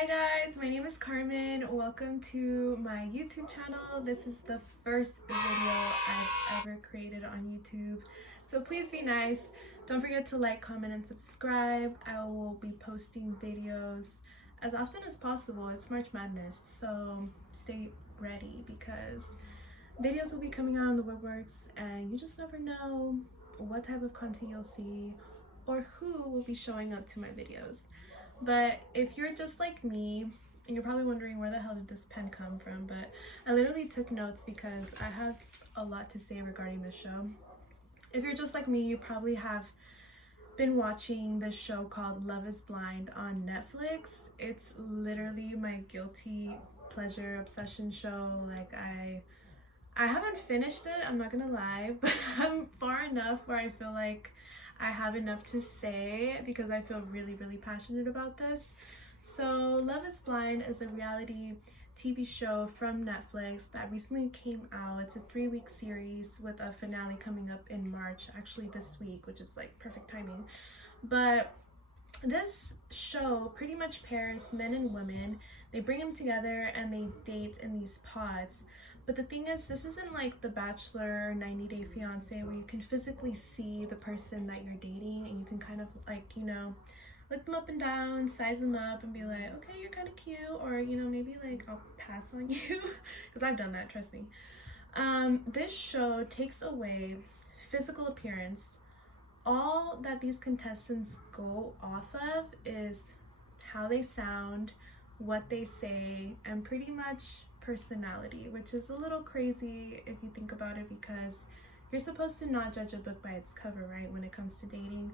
Hi guys, my name is Carmen. Welcome to my YouTube channel. This is the first video I've ever created on YouTube. So please be nice. Don't forget to like, comment, and subscribe. I will be posting videos as often as possible. It's March Madness, so stay ready because videos will be coming out in the woodworks and you just never know what type of content you'll see or who will be showing up to my videos. But if you're just like me, and you're probably wondering where the hell did this pen come from, but I literally took notes because I have a lot to say regarding this show. If you're just like me, you probably have been watching this show called Love is Blind on Netflix. It's literally my guilty pleasure obsession show. Like I haven't finished it, I'm not gonna lie, but I'm far enough where I feel like I have enough to say because I feel really passionate about this. So Love is Blind is a reality TV show from Netflix that recently came out. It's a 3-week series with a finale coming up in March, actually this week, which is like perfect timing. But this show pretty much pairs men and women. They bring them together and they date in these pods. But the thing is, this isn't like The Bachelor, 90 Day Fiancé, where you can physically see the person that you're dating and you can kind of like, look them up and down, size them up and be like, okay, you're kind of cute, or, maybe like I'll pass on you, because I've done that, trust me. This show takes away physical appearance. All that these contestants go off of is how they sound, what they say, and pretty much personality, which is a little crazy if you think about it because you're supposed to not judge a book by its cover, right, when it comes to dating.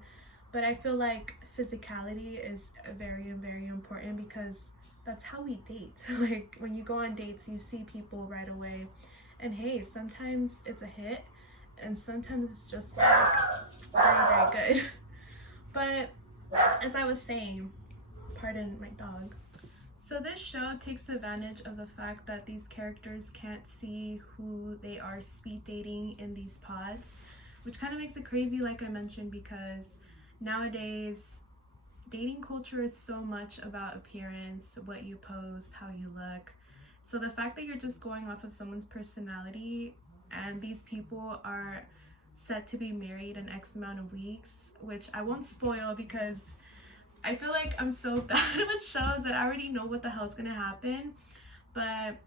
But I feel like physicality is very important because that's how we date. Like when you go on dates, you see people right away, and hey, sometimes it's a hit and sometimes it's just like very good. But as I was saying, pardon my dog, so this show takes advantage of the fact that these characters can't see who they are speed dating in these pods, which kind of makes it crazy, like I mentioned, because nowadays dating culture is so much about appearance, what you post, how you look. So the fact that you're just going off of someone's personality, and these people are set to be married in X amount of weeks, which I won't spoil because I feel like I'm so bad with shows that I already know what the hell's gonna happen. But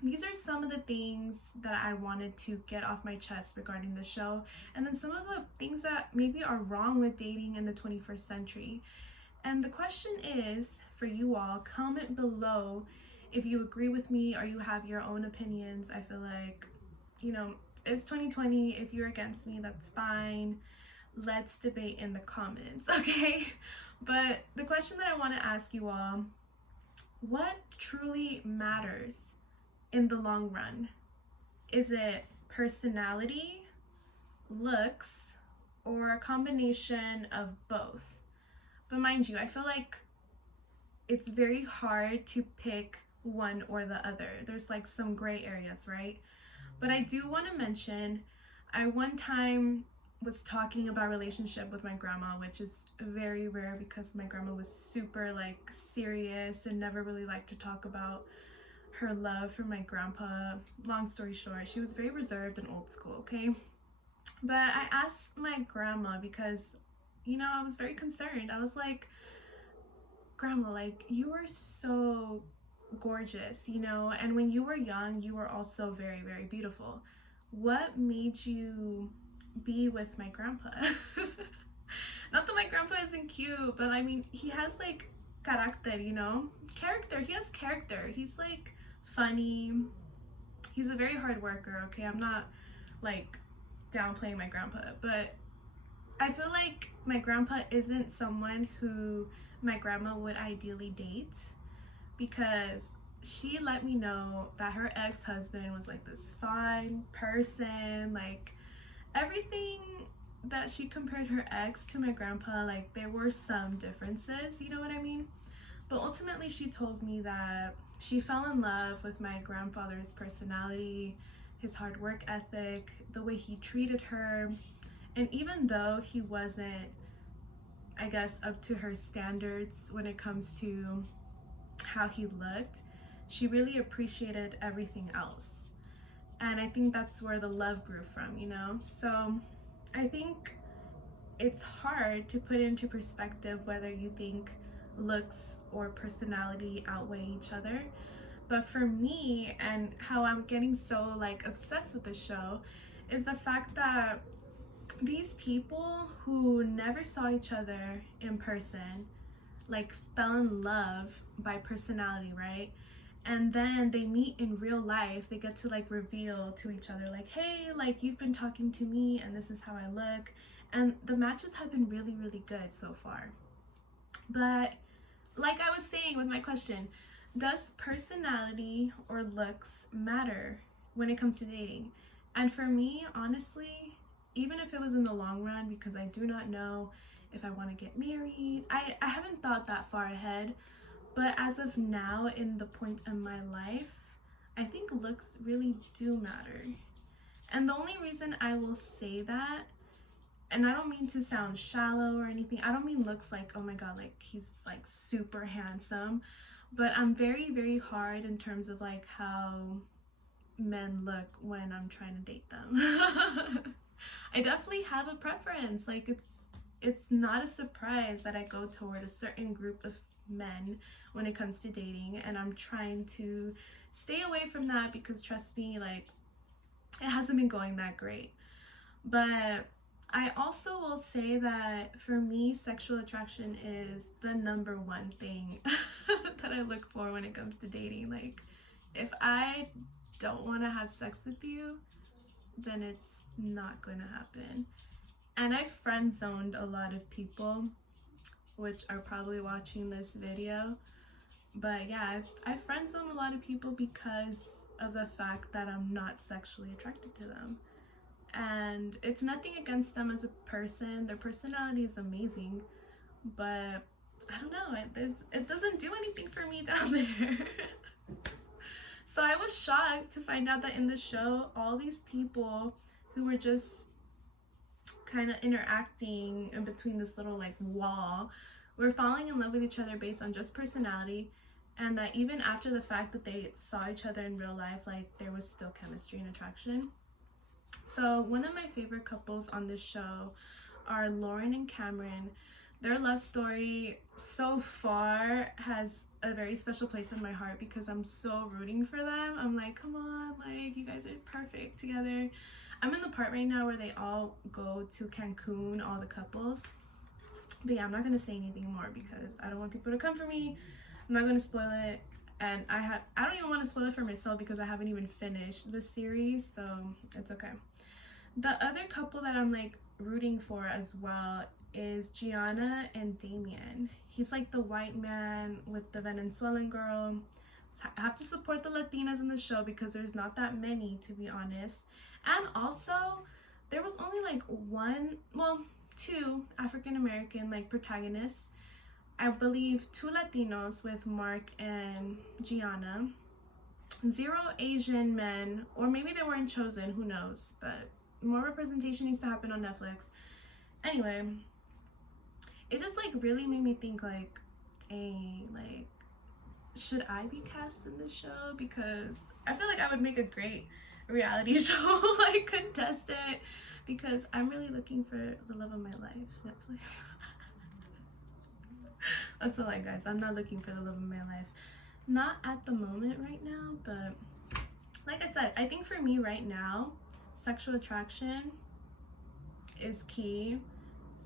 these are some of the things that I wanted to get off my chest regarding the show, and then some of the things that maybe are wrong with dating in the 21st century. And the question is, for you all, comment below if you agree with me or you have your own opinions. I feel like, it's 2020. If you're against me, that's fine. Let's debate in the comments, okay? But the question that I want to ask you all, what truly matters in the long run? Is it personality, looks, or a combination of both? But mind you, I feel like it's very hard to pick one or the other. There's like some gray areas, right? But I do want to mention, I one time was talking about relationship with my grandma, which is very rare because my grandma was super like serious and never really liked to talk about her love for my grandpa. Long story short, she was very reserved and old school, okay? But I asked my grandma because, I was very concerned. I was like, Grandma, like, you were so gorgeous, and when you were young, you were also very beautiful. What made you be with my grandpa? Not that my grandpa isn't cute, but I mean, he has like character, character. He has character. He's like funny. He's a very hard worker, okay? I'm not like downplaying my grandpa, but I feel like my grandpa isn't someone who my grandma would ideally date, because she let me know that her ex-husband was like this fine person, like everything that she compared her ex to my grandpa, like there were some differences, you know what I mean? But ultimately she told me that she fell in love with my grandfather's personality, his hard work ethic, the way he treated her. And even though he wasn't, I guess, up to her standards when it comes to how he looked, she really appreciated everything else. And I think that's where the love grew from, you know? So I think it's hard to put into perspective whether you think looks or personality outweigh each other. But for me, and how I'm getting so like obsessed with the show, is the fact that these people who never saw each other in person like fell in love by personality, right? And then they meet in real life. They get to like reveal to each other like, hey, like you've been talking to me and this is how I look. And the matches have been really, really good so far. But like I was saying with my question, does personality or looks matter when it comes to dating? And for me, honestly, even if it was in the long run, because I do not know if I want to get married, I haven't thought that far ahead. But as of now, in the point in my life, I think looks really do matter. And the only reason I will say that, and I don't mean to sound shallow or anything, I don't mean looks like, oh my god, like he's like super handsome, but I'm very, very hard in terms of like how men look when I'm trying to date them. I definitely have a preference. Like it's not a surprise that I go toward a certain group of men when it comes to dating, and I'm trying to stay away from that because trust me, like it hasn't been going that great. But I also will say that for me, sexual attraction is the number one thing that I look for when it comes to dating. Like if I don't want to have sex with you, then it's not going to happen. And I friend zoned a lot of people, which are probably watching this video. But yeah, I've friend zoned a lot of people because of the fact that I'm not sexually attracted to them. And it's nothing against them as a person. Their personality is amazing, but I don't know, it doesn't do anything for me down there. So I was shocked to find out that in the show, all these people who were just kind of interacting in between this little like wall were falling in love with each other based on just personality, and that even after the fact that they saw each other in real life, like there was still chemistry and attraction. So one of my favorite couples on this show are Lauren and Karmen. Their love story so far has a very special place in my heart because I'm so rooting for them. I'm like, come on, like you guys are perfect together. I'm in the part right now where they all go to Cancun, all the couples. But yeah, I'm not gonna say anything more because I don't want people to come for me. I'm not gonna spoil it. And I don't even want to spoil it for myself because I haven't even finished the series, so it's okay. The other couple that I'm like rooting for as well is Gianna and Damien. He's like the white man with the Venezuelan girl. I have to support the Latinas in the show because there's not that many, to be honest. And also, there was only like two African American like protagonists. I believe 2 Latinos with Mark and Gianna. 0 Asian men, or maybe they weren't chosen, who knows, but more representation needs to happen on Netflix. Anyway, it just like really made me think like, dang, like should I be cast in this show? Because I feel like I would make a great reality show like contestant, because I'm really looking for the love of my life. Netflix. That's a lie, guys. I'm not looking for the love of my life. Not at the moment right now, but like I said, I think for me right now, sexual attraction is key,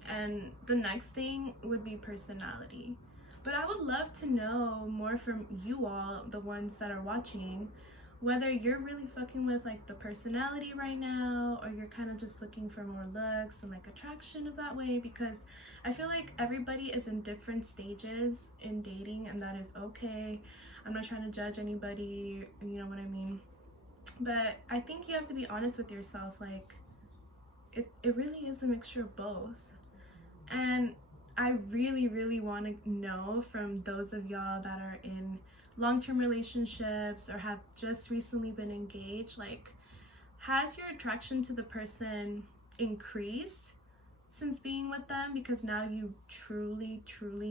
and the next thing would be personality. But I would love to know more from you all, the ones that are watching, whether you're really fucking with like the personality right now, or you're kind of just looking for more looks and like attraction of that way, because I feel like everybody is in different stages in dating, and that is okay. I'm not trying to judge anybody, you know what I mean? But I think you have to be honest with yourself, like it really is a mixture of both. And I really, really want to know from those of y'all that are in long-term relationships or have just recently been engaged, like, has your attraction to the person increased since being with them because now you truly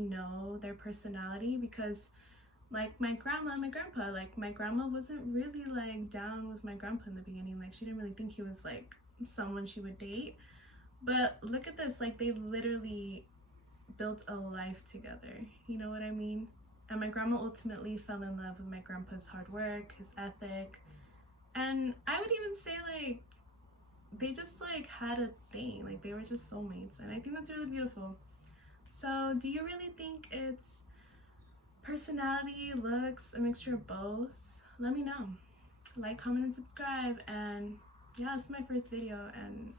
know their personality? Because Like my grandma and my grandpa. Like my grandma wasn't really like down with my grandpa in the beginning. Like she didn't really think he was like someone she would date. But look at this, like they literally built a life together. You know what I mean? And my grandma ultimately fell in love with my grandpa's hard work, his ethic. And I would even say like they just like had a thing. Like they were just soulmates. And I think that's really beautiful. So do you really think it's personality, looks, a mixture of both? Let me know. Like, comment, and subscribe. And yeah, this is my first video and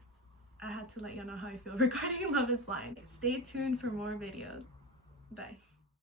I had to let y'all know how I feel regarding Love is Blind. Stay tuned for more videos. Bye.